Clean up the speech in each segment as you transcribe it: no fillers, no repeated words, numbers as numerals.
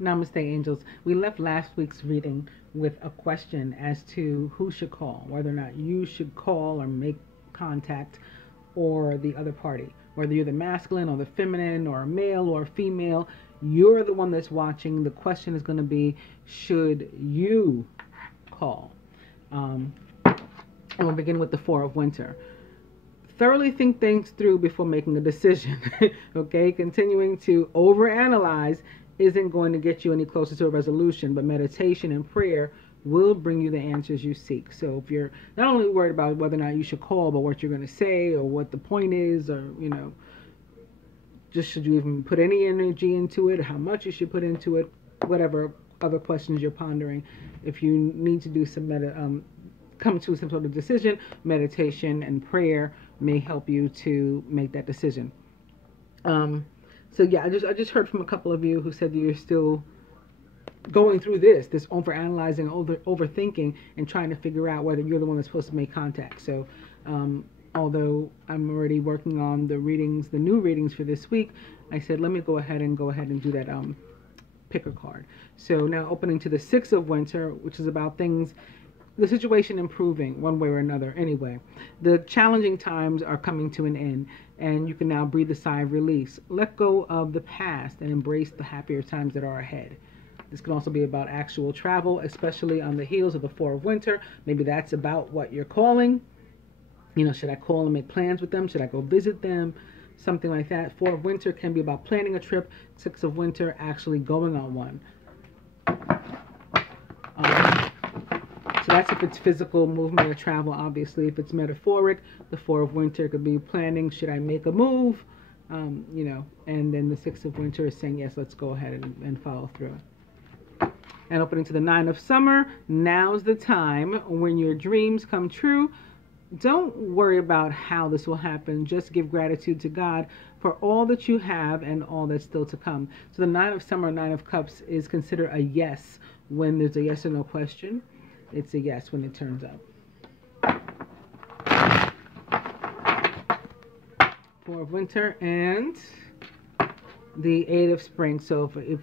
Namaste, angels. We left last week's reading with a question as to who should call, whether or not you should call or make contact, or the other party. Whether you're the masculine or the feminine or a male or a female, you're the one that's watching. The question is going to be, should you call? And we'll begin with the Four of Winter. Thoroughly think things through before making a decision. Okay, continuing to overanalyze isn't going to get you any closer to a resolution, but meditation and prayer will bring you the answers you seek. So if you're not only worried about whether or not you should call, but what you're going to say or what the point is, or, you know, just should you even put any energy into it, or how much you should put into it, whatever other questions you're pondering, if you need to do some come to some sort of decision, meditation and prayer may help you to make that decision. So yeah, I just heard from a couple of you who said that you're still going through this overanalyzing, overthinking, and trying to figure out whether you're the one that's supposed to make contact. So although I'm already working on the new readings for this week, I said let me go ahead and do that picker card. So now opening to the Six of Winter, which is about things, the situation improving one way or another. Anyway, the challenging times are coming to an end, and you can now breathe a sigh of release. Let go of the past and embrace the happier times that are ahead. This can also be about actual travel, especially on the heels of the Four of Winter. Maybe that's about what you're calling. You know, should I call and make plans with them? Should I go visit them? Something like that. Four of Winter can be about planning a trip. Six of Winter, actually going on one. So that's if it's physical movement or travel. Obviously, if it's metaphoric, the Four of Winter could be planning, should I make a move? You know, and then the Six of Winter is saying, yes, let's go ahead and follow through. And opening to the Nine of Summer, now's the time when your dreams come true. Don't worry about how this will happen. Just give gratitude to God for all that you have and all that's still to come. So the Nine of Summer, Nine of Cups is considered a yes when there's a yes or no question. It's a yes when it turns up. Four of Winter and the Eight of Spring. So if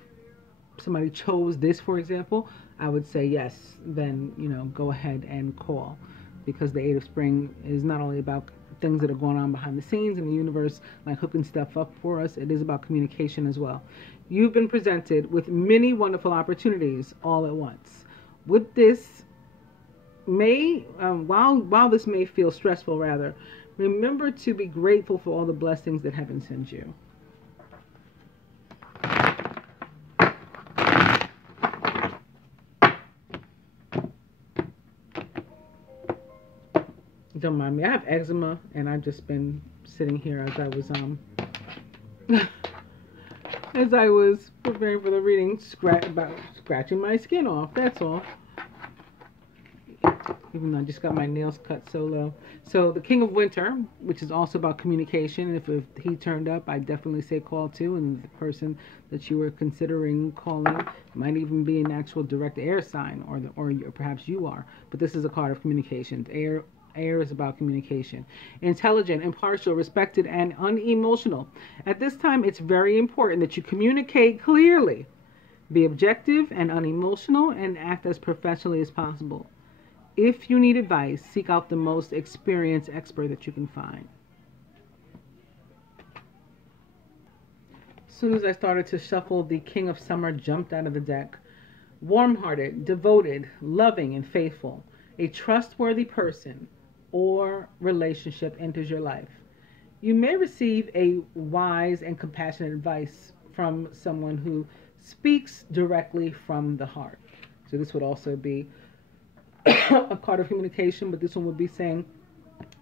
somebody chose this, for example, I would say yes, then, you know, go ahead and call. Because the Eight of Spring is not only about things that are going on behind the scenes in the universe, like hooking stuff up for us, it is about communication as well. You've been presented with many wonderful opportunities all at once. With this, while this may feel stressful, rather, remember to be grateful for all the blessings that heaven sends you. Don't mind me. I have eczema, and I've just been sitting here as I was preparing for the reading, scratching my skin off. That's all. Even though I just got my nails cut so low. So the King of Winter, which is also about communication. If he turned up, I definitely say call too. And the person that you were considering calling might even be an actual direct air sign, or perhaps you are. But this is a card of communications. Air is about communication. Intelligent, impartial, respected, and unemotional. At this time, it's very important that you communicate clearly, be objective and unemotional, and act as professionally as possible. If you need advice, seek out the most experienced expert that you can find. As soon as I started to shuffle, the King of Summer jumped out of the deck. Warm-hearted, devoted, loving, and faithful. A trustworthy person or relationship enters your life. You may receive a wise and compassionate advice from someone who speaks directly from the heart. So this would also be a card of communication, but this one would be saying,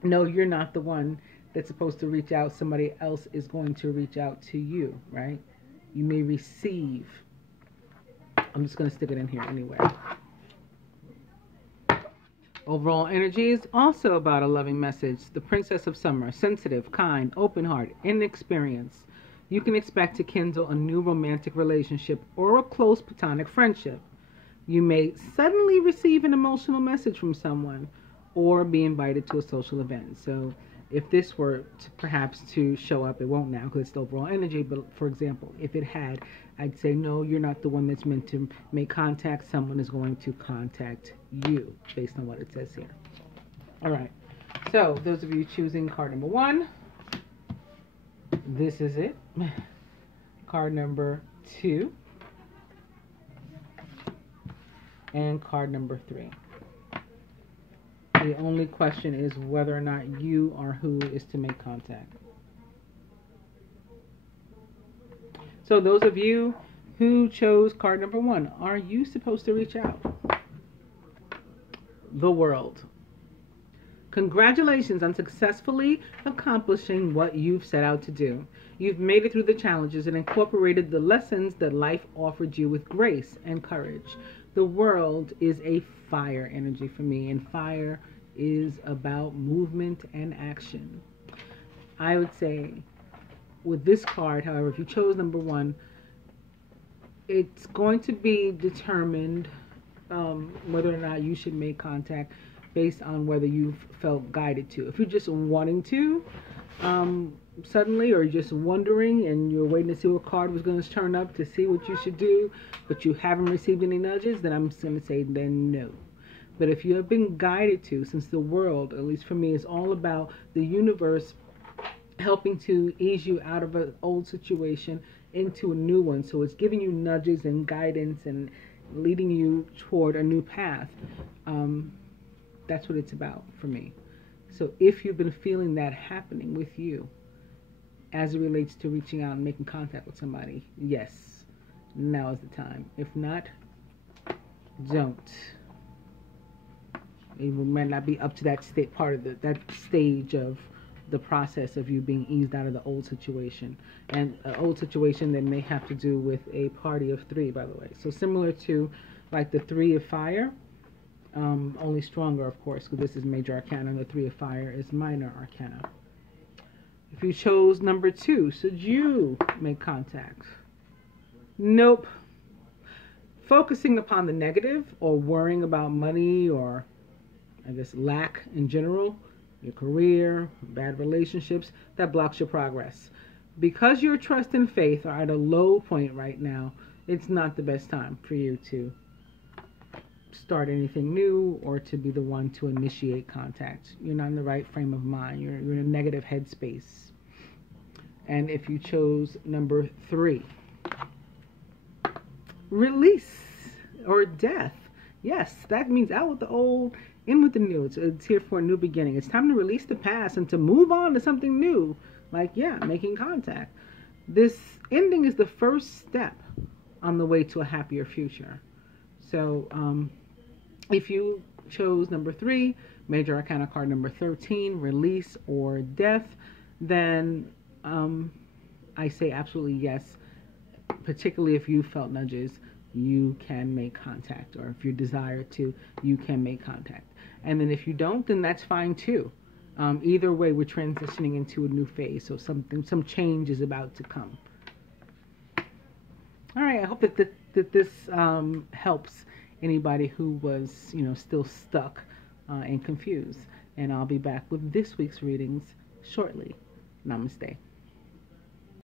no, you're not the one that's supposed to reach out. Somebody else is going to reach out to you, right? You may receive. I'm just going to stick it in here anyway. Overall energy is also about a loving message. The Princess of Summer, sensitive, kind, open heart, inexperienced. You can expect to kindle a new romantic relationship or a close platonic friendship. You may suddenly receive an emotional message from someone or be invited to a social event. So if this were to, perhaps to show up, it won't now because it's the overall energy, but for example, if it had, I'd say, no, you're not the one that's meant to make contact. Someone is going to contact you based on what it says here. All right. So those of you choosing card number 1, this is it. Card number 2 and card number 3. The only question is whether or not you or who is to make contact. So those of you who chose card number 1, are you supposed to reach out? The world. Congratulations on successfully accomplishing what you've set out to do. You've made it through the challenges and incorporated the lessons that life offered you with grace and courage. The world is a fire energy for me, and fire is about movement and action. I would say with this card, however, if you chose number 1, it's going to be determined whether or not you should make contact based on whether you've felt guided to. If you're just wanting to suddenly, or just wondering and you're waiting to see what card was going to turn up to see what you should do, but you haven't received any nudges, then I'm going to say then no. But if you have been guided to, since the world, at least for me, is all about the universe helping to ease you out of an old situation into a new one, so it's giving you nudges and guidance and leading you toward a new path, that's what it's about for me. So if you've been feeling that happening with you as it relates to reaching out and making contact with somebody, yes, now is the time. If not, don't. It might not be up to that that stage of the process of you being eased out of the old situation. And an old situation that may have to do with a party of 3, by the way. So similar to like the 3 of fire, only stronger, of course, because this is major arcana and the 3 of fire is minor arcana. If you chose number 2, should you make contact? Nope. Focusing upon the negative or worrying about money or, I guess, lack in general, your career, bad relationships, that blocks your progress. Because your trust and faith are at a low point right now, it's not the best time for you to start anything new or to be the one to initiate contact. You're not in the right frame of mind. You're in a negative headspace. And if you chose number 3, release or death. Yes, that means out with the old, in with the new. It's here for a new beginning. It's time to release the past and to move on to something new. Like, yeah, making contact. This ending is the first step on the way to a happier future. So, if you chose number 3, major arcana card number 13, release or death, then I say absolutely yes. Particularly if you felt nudges, you can make contact, or if you desire to, you can make contact. And then if you don't, then that's fine too. Either way, we're transitioning into a new phase, so some change is about to come. All right, I hope that this helps anybody who was, still stuck and confused. And I'll be back with this week's readings shortly. Namaste.